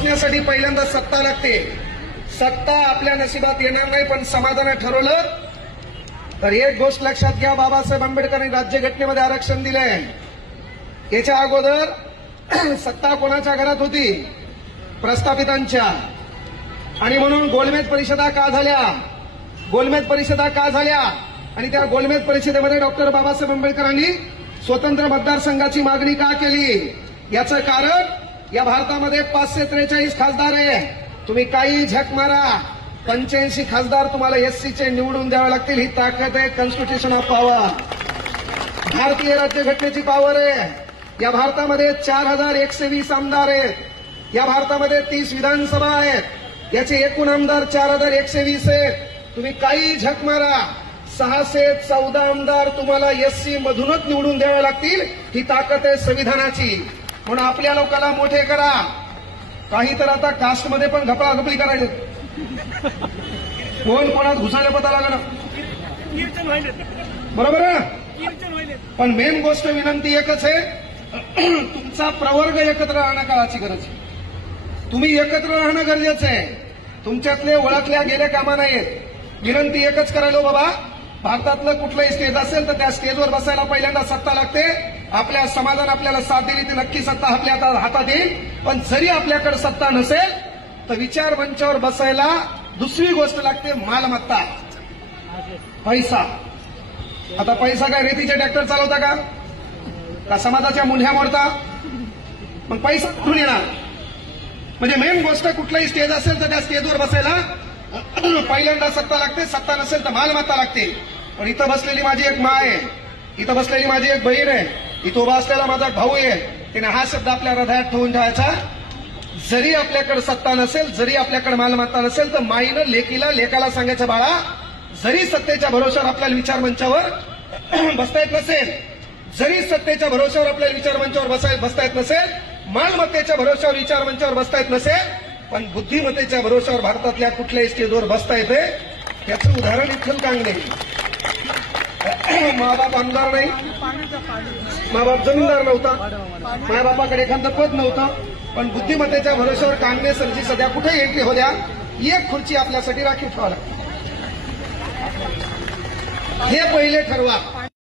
बसण्यासाठी पहिल्यांदा सत्ता लागते. सत्ता आपल्या नशिबात येणार नाही, पण समाजाने ठरवलं तर एक गोष्ट लक्षात घ्या. बाबासाहेब आंबेडकरांनी राज्यघटनेमध्ये आरक्षण दिलंय. याच्या अगोदर सत्ता कोणाच्या घरात होती? प्रस्थापितांच्या. आणि म्हणून गोलमेज परिषदा का झाल्या? गोलमेज परिषदा का झाल्या? आणि त्या गोलमेज परिषदेमध्ये डॉक्टर बाबासाहेब आंबेडकरांनी स्वतंत्र मतदारसंघाची मागणी का केली? याचं कारण या भारतामध्ये 543 खासदार आहे. तुम्ही काही झक मारा, 85 खासदार तुम्हाला एससीचे निवडून द्यावे लागतील. ही ताकद आहे कॉन्स्टिट्यूशन ऑफ पॉवर. भारतीय राज्यघटनेची पॉवर आहे. या भारतामध्ये 4120 आमदार आहेत. या भारतामध्ये 30 विधानसभा आहेत. याचे एकूण आमदार 4120 आहेत. तुम्ही काही झक मारा, 614 आमदार तुम्हाला एससी मधूनच निवडून द्यावे लागतील. ही ताकद आहे संविधानाची. म्हणून आपल्या लोकांना मोठे करा. काही तर आता कास्टमध्ये पण घपळाघपळी करायला कोण कोणात घुसायला पता लागणार. बरोबर आहे. पण मेन गोष्ट विनंती एकच आहे, तुमचा प्रवर्ग एकत्र राहणं काळाची गरज आहे. तुम्ही एकत्र राहणं गरजेचं आहे. तुमच्यातले ओळखल्या गेल्या कामा नाहीत. विनंती एकच करायलो बाबा, भारतातलं कुठलंही स्टेज असेल तर त्या स्टेजवर बसायला पहिल्यांदा सत्ता लागते. आपल्या समाजाने आपल्याला साथ दिली तर नक्की सत्ता आपल्या हातात येईल. पण जरी आपल्याकडे सत्ता नसेल तर विचार मंचावर बसायला दुसरी गोष्ट लागते, मालमत्ता, पैसा. आता पैसा काय रेतीचे ट्रॅक्टर चालवता का समाजाच्या मुंढ्या मोडता? मग पैसा कुठून येणार? म्हणजे मेन गोष्ट कुठलाही स्टेज असेल तर त्या स्टेजवर बसायला पहिल्यांदा सत्ता लागते. सत्ता नसेल तर मालमत्ता लागते. पण इथं बसलेली माझी एक मा आहे, इथं बसलेली माझी एक बहीण आहे, इथं उभा असलेला माझा भाऊ आहे. त्याने हा शब्द आपल्या हृदयात ठेवून ठेवायचा, जरी आपल्याकडे सत्ता नसेल, जरी आपल्याकडे मालमत्ता नसेल तर माईनं लेकीला, लेकाला सांगायचं, बाळा जरी सत्तेच्या भरोश्यावर आपल्याला विचारमंचावर बसता येत नसेल, जरी सत्तेच्या भरोश्यावर आपल्याला विचारमंचावर बसता येत नसेल, मालमत्तेच्या भरोश्यावर विचारमंचावर बसता येत नसेल, पण बुद्धिमत्तेच्या भरोश्यावर भारतातल्या कुठल्याही स्टेजवर बसता येते. त्याचं उदाहरण विठ्ठल कांगणे. माबाप आमदार नाही, माबाप जमीनदार नव्हता, मायबापाकडे एखादं पद नव्हतं, पण बुद्धिमत्तेच्या भरोश्यावर कांगणे सरची सध्या कुठे एंट्री हो द्या, एक खुर्ची आपल्यासाठी राखीव ठेवा लागते. हे पहिले ठरवा.